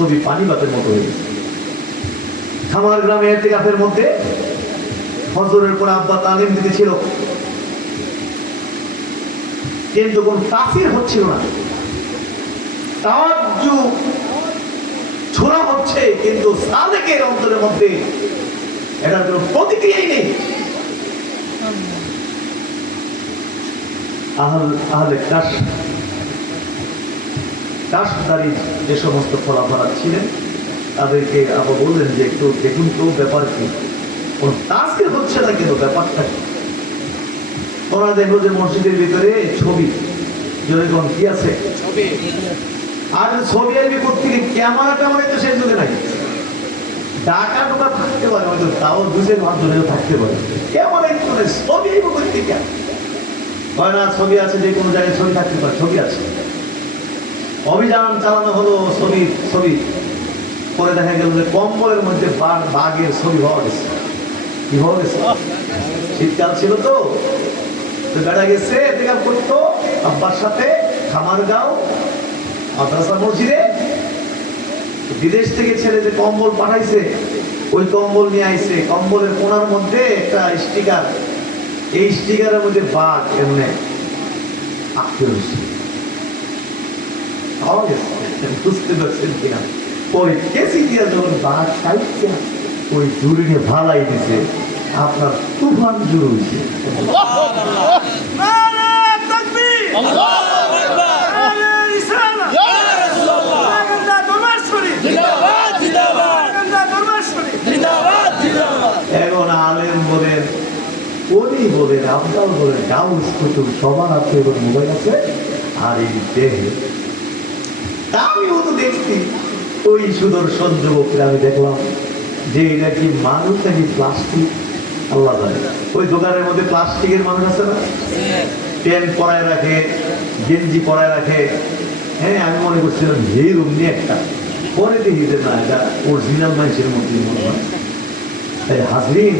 ছবি পানিপাতের মতো হয়ে খামার গ্রামে এতেকাফের মধ্যে ফজরের পর আব্বা তালিম দিতেছিল কিন্তু কোন তাসির হচ্ছিল না। তাওয়াজ্জু ছোড়া হচ্ছে, কিন্তু সাদেকের অন্তরের মধ্যে এটার কোনো প্রতিক্রিয়াই নেই। আহলে কাশ কাশদারি যে সমস্ত ফলাফলা ছিলেন তাদেরকে আবার বললেন যে একটু দেখুন তো ব্যাপার কি। কোন তাজকে হচ্ছে না কিন্তু ব্যাপারটা কি? ওরা দেখল যে মসজিদের ভিতরে ছবি যেরকম কি আছে? আর ছবি আইবি করতে ক্যামেরা ট্যামেরা তো সেই যুগে নাই। ডাকা টোকা থাকতে পারে হয়তো তাও দুজের মাধ্যমে থাকতে পারে। ক্যামেরা একটু ছবি আইবি করতে কেন? হয় না ছবি আছে যে কোনো জায়গায় ছবি থাকতে পারে ছবি আছে। অভিযান চালানো হলো ছবি ছবি। পরে দেখা গেল যে কম্বলের মধ্যে বাঘ বাঘের ছবি হওয়া গেছে। কি হওয়া গেছে? শীতকাল ছিল তো। বেড়া গেছে দেখা করতো। আব্বার সাথে খামার গাঁও মাদ্রাসা মসজিদে। বিদেশ থেকে ছেলে যে কম্বল পাঠাইছে, ওই কম্বল নিয়ে আইছে। কম্বলের কোনার মধ্যে একটা স্টিকার। এই স্টিকারের মধ্যে বাঘ এমনি আঁকতে হয়েছে পাওয়া বুঝতে পারছেন কিনা? ওই কেসি দিয়া যখন বাঘ খাইছে ওই জুড়িনে ভালাই দিছে, আপনার তুফান জুড়ে হয়েছে এখন আলেম বলেন ওলি বলেন আবদাল বলেন, গাউস কুতুব সবার আছে এবং মোবাইল আছে, আর এই দেহে আমিও তো দেখছি। ওই সুদর্শন যুবকরা আমি দেখলাম, যে এটা কি মানুষ নাকি প্লাস্টিক? আল্লাহ ওই দোকানের মধ্যে প্লাস্টিকের মানুষ আছে না? প্যান্ট পরায় রাখে, গেঞ্জি পরায় রাখে। হ্যাঁ আমি মনে করছিলাম এই রুমনি একটা। পরে দেখি যে না, এটা অরিজিনাল মানুষের মধ্যে মনে হয়। তাই হাজরিন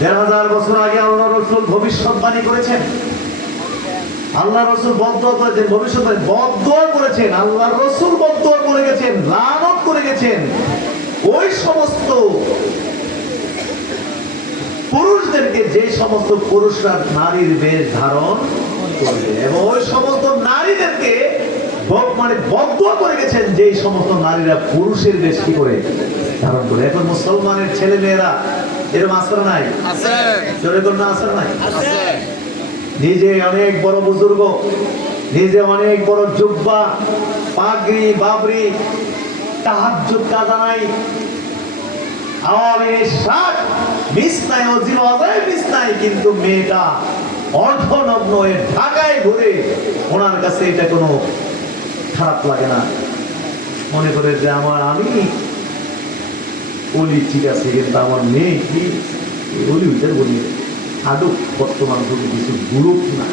দেড় হাজার বছর আগে আল্লাহ রসুল ভবিষ্যৎবাণী করেছেন। আল্লাহ রসুল বদ্ধ করেছেন ভবিষ্যৎবাণী বদ্ধ করেছেন আল্লাহ রসুল বদ্ধ করে গেছেন লানত করে গেছেন। ওই সমস্ত পুরুষদেরকে যে সমস্ত পুরুষরা নারীর বেশ ধারণ করবে এবং ওই সমস্ত নারীদেরকে মানে বদ্ধ করে গেছেন যে সমস্ত নারীরা পুরুষের বেশ কি করে ধারণ করে এখন মুসলমানের ছেলে মেয়েরা এরকম আসর নাই? জোরে করে না আসর নাই? নিজে অনেক বড় বুজুর্গ, নিজে অনেক বড় জুব্বা, পাগড়ি, বাবরি, তাহাজ্জুদ কাজা নাই। আওয়ামী শাক মিস অজিল অজয় মিস কিন্তু মেয়েটা অর্ধনগ্ন হয়ে ঢাকায় ঘুরে ওনার কাছে এটা কোনো খারাপ লাগে না। মনে করে যে আমার আমি বলি, ঠিক আছে, কিন্তু আমার মেয়ে কি? বলি ওইটার বলি। আদৌ বর্তমান যুগে কিছু গ্রুপ না।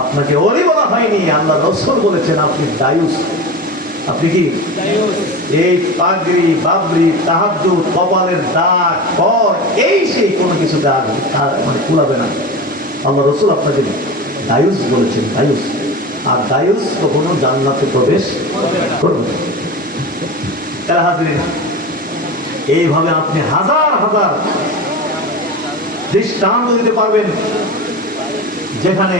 আপনাকে ওরই বলা হয়নি আল্লাহ রসল বলেছেন আপনি দায়ুস। আপনি কি? এই পাগড়ি বাবরি তাহাদ্দু কপালের দাগ কর এই সেই কোনো কিছু দাগ মানে কুলাবে না। আল্লাহ রসুল আপনাকে দায়ুস বলেছেন দায়ুস। আর দায়ুস কখনো জান্নাতে প্রবেশ করবে তারা হাজির এইভাবে আপনি হাজার হাজার দৃষ্টান্ত দিতে পারবেন। যেখানে